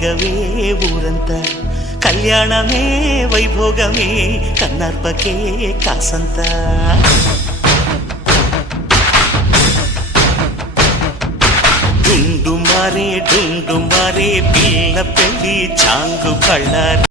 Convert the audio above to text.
వేగవే ఊరంతా కళ్యాణమే వైభోగమే కన్నార్పకే కాసంత డుండు మారే పిల్ల పెళ్ళి చాంగు కళ్ళ